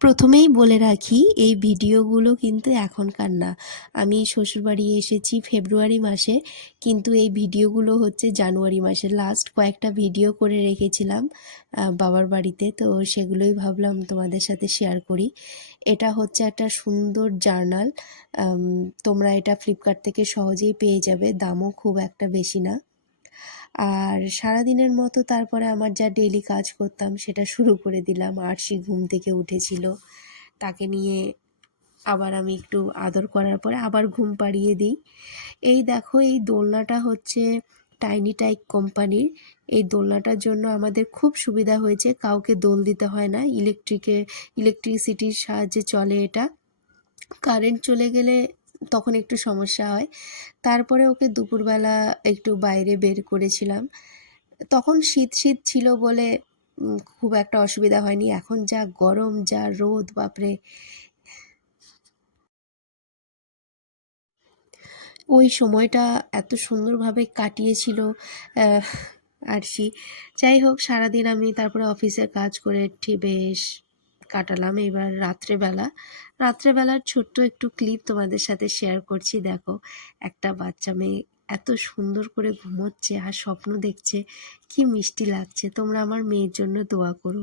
প্রথমেই বলে রাখি এই ভিডিওগুলো কিন্তু এখনকার না। আমি শ্বশুরবাড়ি এসেছি ফেব্রুয়ারি মাসে, কিন্তু এই ভিডিওগুলো হচ্ছে জানুয়ারি মাসে। লাস্ট কয়েকটা ভিডিও করে রেখেছিলাম বাবার বাড়িতে, তো সেগুলোই ভাবলাম তোমাদের সাথে শেয়ার করি। এটা হচ্ছে একটা সুন্দর জার্নাল। তোমরা এটা ফ্লিপকার্ট থেকে সহজেই পেয়ে যাবে, দামও খুব একটা বেশি না। আর সারাদিনের মতো তারপরে আমার যা ডেইলি কাজ করতাম সেটা শুরু করে দিলাম। আরশি ঘুম থেকে উঠেছিল, তাকে নিয়ে আবার আমি একটু আদর করার পরে আবার ঘুম পাড়িয়ে দিই। এই দেখো, এই দোলনাটা হচ্ছে টাইনি টাইক কোম্পানির। এই দোলনাটার জন্য আমাদের খুব সুবিধা হয়েছে, কাউকে দোল দিতে হয় না। ইলেকট্রিসিটির সাহায্যে চলে এটা। কারেন্ট চলে গেলে তখন একটু সমস্যা হয়। তারপরে ওকে দুপুরবেলা একটু বাইরে বের করেছিলাম, তখন শীত শীত ছিল বলে খুব একটা অসুবিধা হয়নি। এখন যা গরম, যা রোদ, বাপরে! ওই সময়টা এত সুন্দরভাবে কাটিয়েছিল আরশি। যাই হোক, সারাদিন আমি তারপরে অফিসের কাজ করে বেশ কাটালাম। এবার রাত্রেবেলার ছোট্ট একটু ক্লিপ তোমাদের সাথে শেয়ার করছি। দেখো, একটা বাচ্চা মেয়ে এত সুন্দর করে ঘুমোচ্ছে আর স্বপ্ন দেখছে, কি মিষ্টি লাগছে। তোমরা আমার মেয়ের জন্য দোয়া করো।